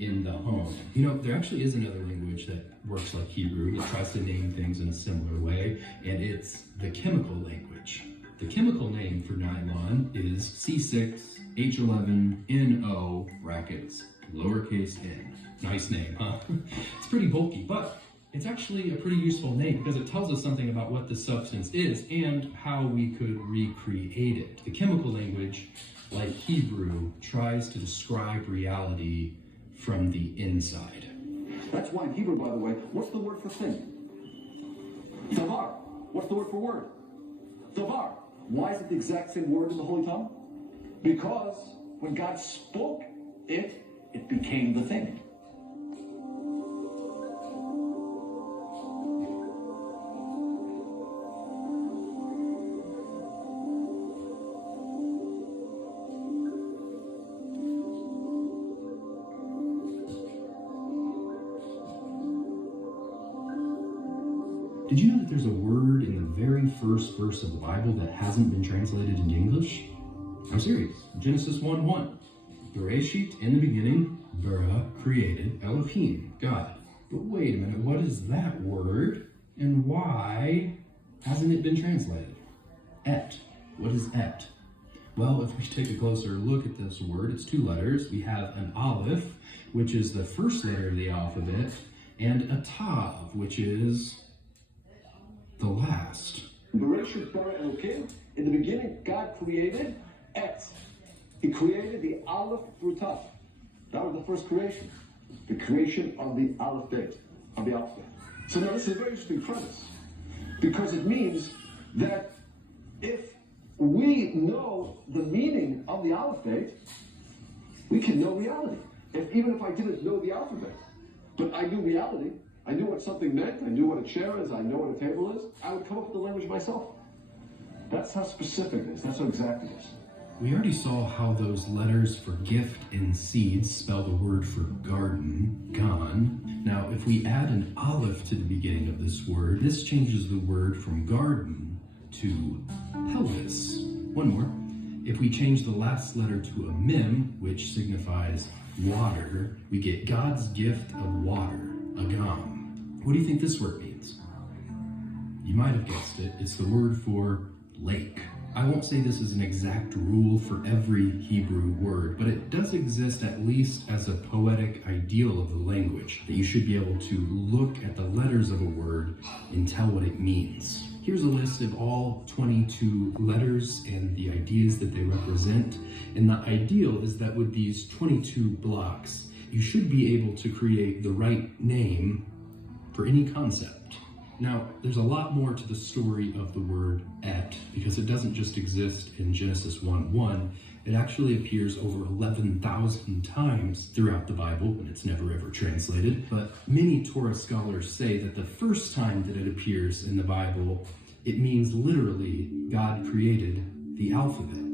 in the home. You know, there actually is another language that works like Hebrew. It tries to name things in a similar way, and it's the chemical language. The chemical name for nylon is C6H11NO brackets lowercase n. Nice name, huh? It's pretty bulky, but it's actually a pretty useful name because it tells us something about what the substance is and how we could recreate it. The chemical language, like Hebrew, tries to describe reality from the inside. That's why in Hebrew, by the way, what's the word for thing? Davar. What's the word for word? Davar. Why is it the exact same word in the Holy Tongue? Because when God spoke it, it became the thing. Did you know that there's a word in the very first verse of the Bible that hasn't been translated into English? I'm serious. Genesis 1:1. Bereshit, in the beginning, bara, created, Elohim, God. But wait a minute, what is that word? And why hasn't it been translated? Et. What is et? Well, if we take a closer look at this word, it's two letters. We have an aleph, which is the first letter of the alphabet, and a tav, which is the last. Bereshit bara Elohim. In the beginning, God created et. He created the aleph through tav. That was the first creation. The creation of the aleph bet, of the alphabet. So now this is a very interesting premise, because it means that if we know the meaning of the alphabet, we can know reality. Even if I didn't know the alphabet, but I knew reality, I knew what something meant, I knew what a chair is, I know what a table is, I would come up with the language myself. That's how specific it is, that's how exact it is. We already saw how those letters for gift and seeds spell the word for garden, gan. Now, if we add an aleph to the beginning of this word, this changes the word from garden to pelvis. One more. If we change the last letter to a mem, which signifies water, we get God's gift of water, agam. What do you think this word means? You might have guessed it. It's the word for lake. I won't say this is an exact rule for every Hebrew word, but it does exist at least as a poetic ideal of the language, that you should be able to look at the letters of a word and tell what it means. Here's a list of all 22 letters and the ideas that they represent. And the ideal is that with these 22 blocks, you should be able to create the right name for any concept. Now, there's a lot more to the story of the word et, because it doesn't just exist in Genesis 1:1. It actually appears over 11,000 times throughout the Bible, and it's never ever translated. But many Torah scholars say that the first time that it appears in the Bible, it means literally God created the alphabet.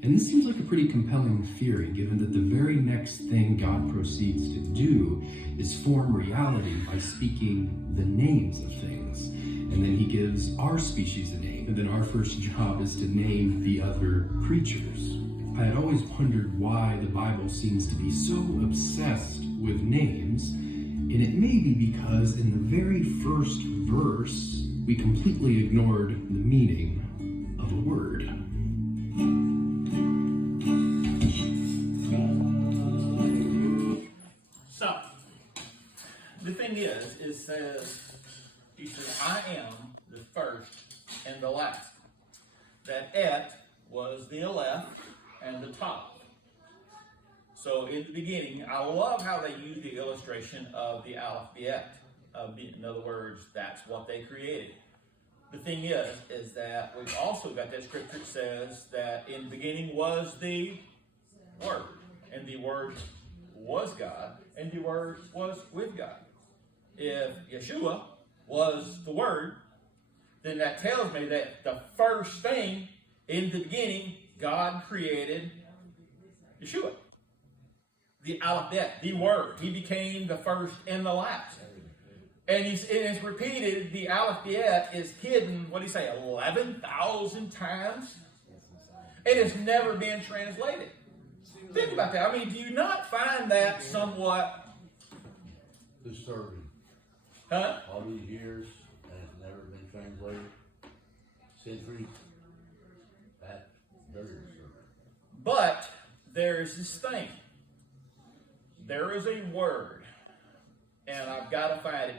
And this seems like a pretty compelling theory, given that the very next thing God proceeds to do is form reality by speaking the names of things. And then he gives our species a name, and then our first job is to name the other creatures. I had always wondered why the Bible seems to be so obsessed with names, and it may be because in the very first verse, we completely ignored the meaning of a word. So, the thing is, he says, I am the first and the last. That et was the aleph and the tav. So in the beginning, I love how they use the illustration of the aleph, the et. In other words, that's what they created. The thing is that we've also got that scripture that says that in the beginning was the Word, and the Word was God, and the Word was with God. If Yeshua was the Word, then that tells me that the first thing in the beginning, God created Yeshua. The alphabet, the Word. He became the first and the last. And it's repeated, the alphabet is hidden, 11,000 times? And it's never been translated. Think about that. I mean, do you not find that somewhat Disturbing. huh? All these years and it's never been translated. Centuries. That's very disturbing. But there's this thing. There is a word, and I've got to find it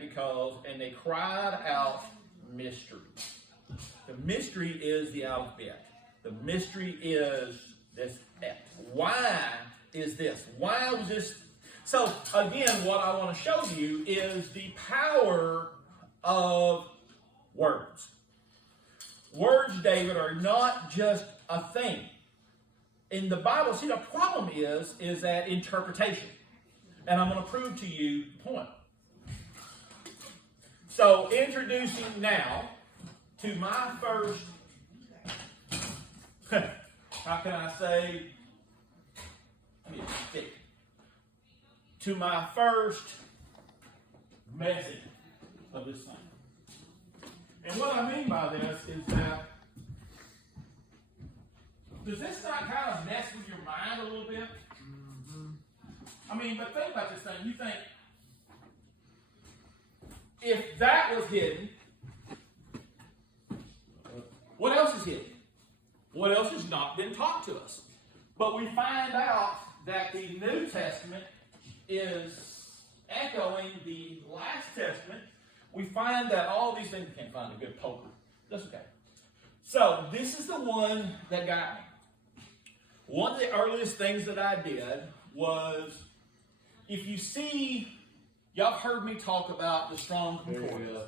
and they cried out mystery. The mystery is the alphabet. The mystery is this et. Why is this? Why was this? So again, what I want to show you is the power of words. Words, David, are not just a thing. In the Bible, see, the problem is that interpretation. And I'm going to prove to you the point. So, introducing now to my first, how can I say, to my first message of this thing. And what I mean by this is that, does this not kind of mess with your mind a little bit? I mean, but think about this thing. You think, if that was hidden, what else is hidden? What else has not been taught to us? But we find out that the New Testament is echoing the last Testament. We find that all these things, can't find a good poker. That's okay. So, this is the one that got me. One of the earliest things that I did was, if you see, y'all heard me talk about the Strong Concordance.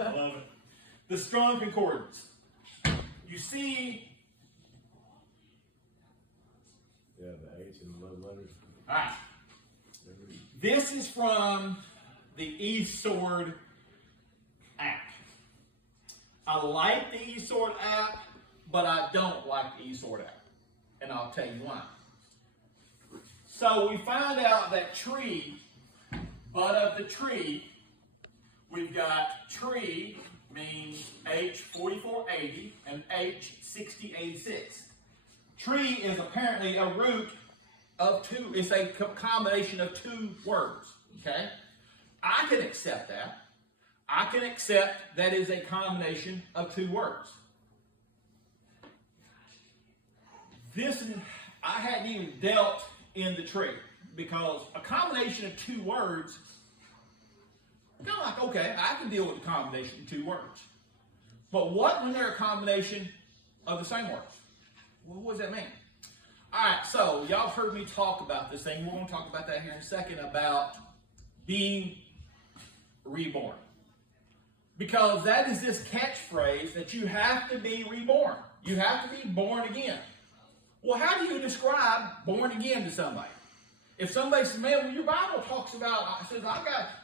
I love it. The Strong Concordance. You see, Yeah, the H and the love letters. This is from the eSword app. I like the eSword app, but I don't like the eSword app. And I'll tell you why. So we find out that tree, butt of the tree, we've got tree means H4480 and H6086. Tree is apparently a root of two. It's a combination of two words. Okay? I can accept that. I can accept that is a combination of two words. This, I hadn't even dealt in the tree, because a combination of two words, kind of like, okay, I can deal with a combination of two words. But what when they're a combination of the same words? Well, what does that mean? All right, so y'all have heard me talk about this thing. We're going to talk about that here in a second, about being reborn. Because that is this catchphrase that you have to be reborn. You have to be born again. Well, how do you describe born again to somebody? If somebody says, man, well, your Bible talks about, says,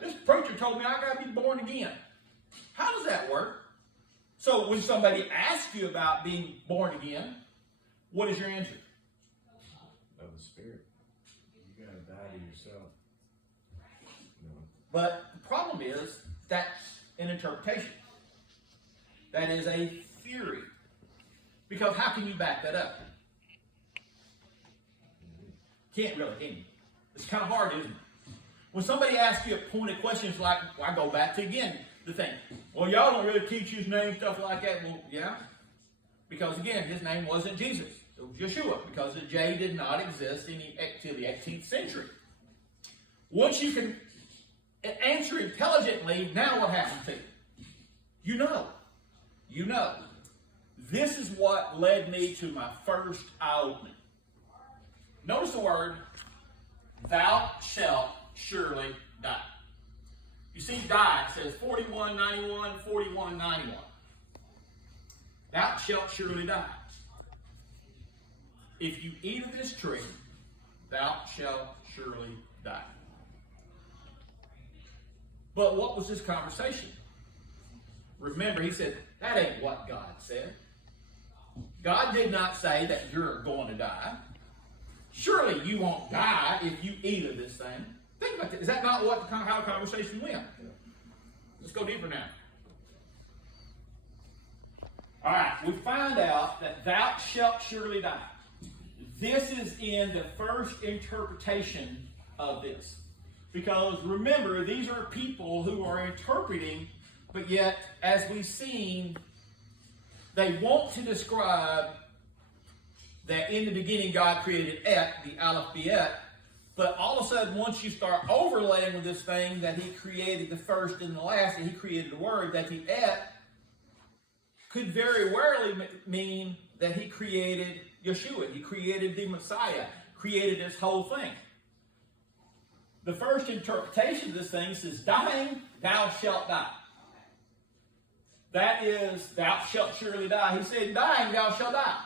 this preacher told me I got to be born again. How does that work? So when somebody asks you about being born again, what is your answer? Of the Spirit. You gotta die to yourself. No. But the problem is, that's an interpretation. That is a theory. Because how can you back that up? Can't really, can you? It's kind of hard, isn't it? When somebody asks you a pointed question, it's like, well, I go back to, again, the thing. Well, y'all don't really teach his name, stuff like that. Well, yeah. Because, again, his name wasn't Jesus. It was Yeshua. Because the J did not exist until the 18th century. Once you can answer intelligently, now what happens to you? You know. You know. This is what led me to my first eye-opening. Notice the word, thou shalt surely die. You see die, it says 4191, 4191. Thou shalt surely die. If you eat of this tree, thou shalt surely die. But what was this conversation? Remember, he said, that ain't what God said. God did not say that you're going to die. Surely you won't die if you eat of this thing. Think about that. Is that not how the conversation went? Let's go deeper now. All right, we find out that thou shalt surely die. This is in the first interpretation of this. Because remember, these are people who are interpreting, but yet, as we've seen, they want to describe that in the beginning God created Et, the Aleph Be'et, but all of a sudden, once you start overlaying with this thing that he created the first and the last, and he created the word, that the Et could very rarely mean that he created Yeshua, he created the Messiah, created this whole thing. The first interpretation of this thing says, dying, thou shalt die. That is, thou shalt surely die. He said, dying, thou shalt die.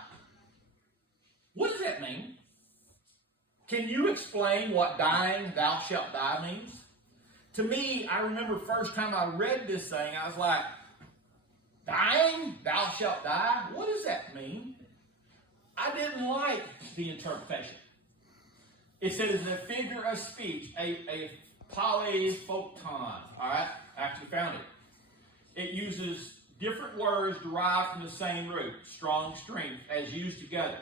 What does that mean? Can you explain what dying, thou shalt die means? To me, I remember first time I read this thing, I was like, dying, thou shalt die? What does that mean? I didn't like the interpretation. It says a figure of speech, a polyphoton. All right, I actually found it. It uses different words derived from the same root, strong, strength, as used together.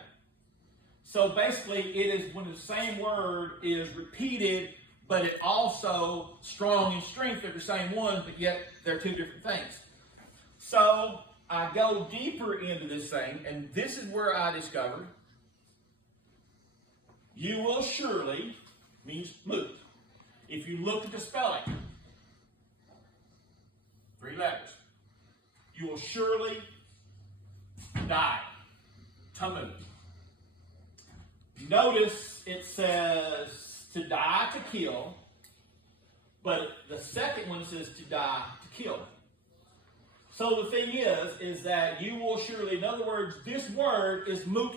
So basically, it is when the same word is repeated, but it also, strong and strength are the same ones, but yet they're two different things. So I go deeper into this thing, and this is where I discovered you will surely means move. If you look at the spelling, 3 letters. You will surely die. Tamut. Notice it says to die, to kill, but the second one says to die, to kill. So the thing is that you will surely, in other words, this word is mut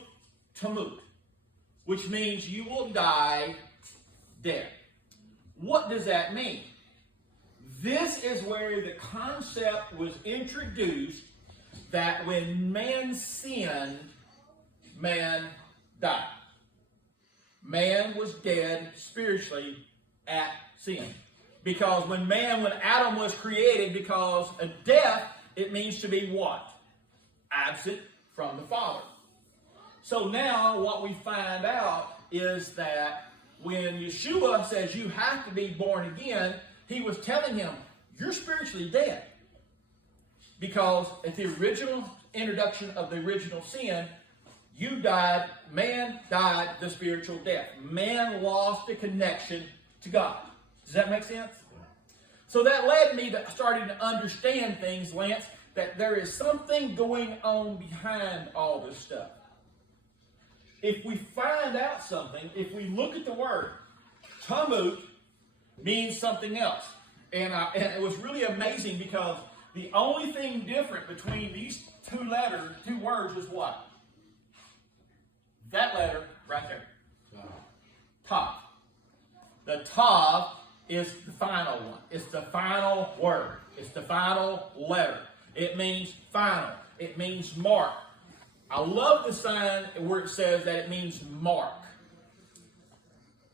tamut, which means you will die dead. What does that mean? This is where the concept was introduced that when man sinned, man died. Man was dead spiritually at sin. Because when Adam was created, because of death, it means to be what? Absent from the Father. So now what we find out is that when Yeshua says you have to be born again, he was telling him, you're spiritually dead. Because at the original introduction of the original sin, you died, man died the spiritual death. Man lost the connection to God. Does that make sense? So that led me to starting to understand things, Lance, that there is something going on behind all this stuff. If we find out something, if we look at the word, tamut means something else. And it was really amazing because the only thing different between these two words is what? That letter right there. Tav. The Tav is the final one. It's the final word. It's the final letter. It means final. It means mark. I love the sign where it says that it means mark.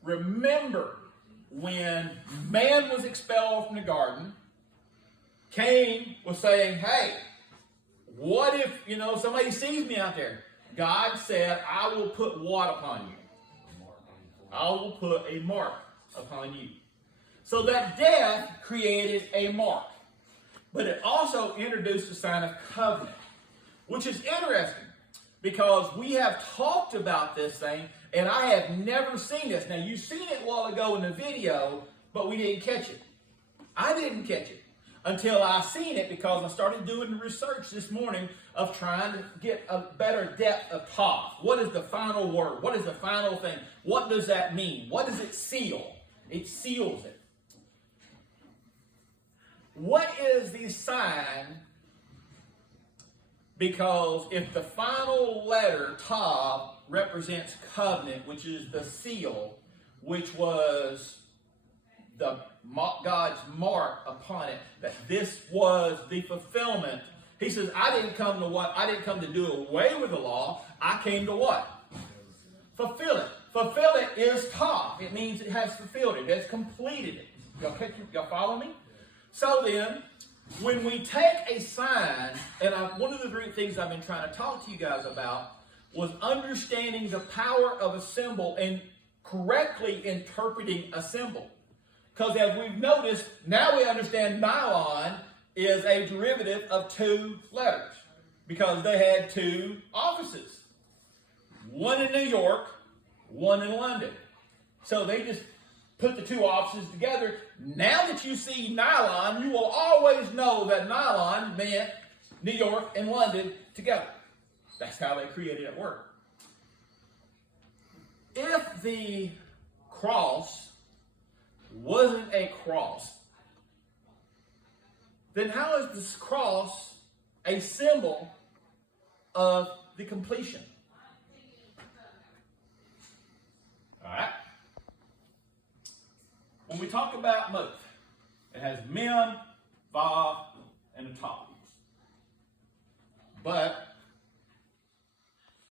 Remember, when man was expelled from the garden, Cain was saying, hey, what if, somebody sees me out there? God said, I will put what upon you? I will put a mark upon you. So that death created a mark. But it also introduced the sign of covenant, which is interesting because we have talked about this thing and I have never seen this. Now, you've seen it a while ago in the video, but we didn't catch it. I didn't catch it until I seen it because I started doing the research this morning of trying to get a better depth of Tav. What is the final word? What is the final thing? What does that mean? What does it seal? It seals it. What is the sign? Because if the final letter, Tav, represents covenant, which is the seal, which was God's mark upon it, that this was the fulfillment. He says, I didn't come to what? I didn't come to do away with the law. I came to what? Fulfill it. Fulfill it is Tav. It means it has fulfilled it. It has completed it. Y'all follow me? So then, when we take a sign, and one of the great things I've been trying to talk to you guys about was understanding the power of a symbol and correctly interpreting a symbol. Because as we've noticed, now we understand nylon is a derivative of two letters because they had two offices. One in New York, one in London. So they just put the two offices together. Now that you see nylon, you will always know that nylon meant New York and London together. That's how they created that word. If the cross wasn't a cross, then how is this cross a symbol of the completion? All right. When we talk about Moth, it has Mem, Vav, and a Tav. But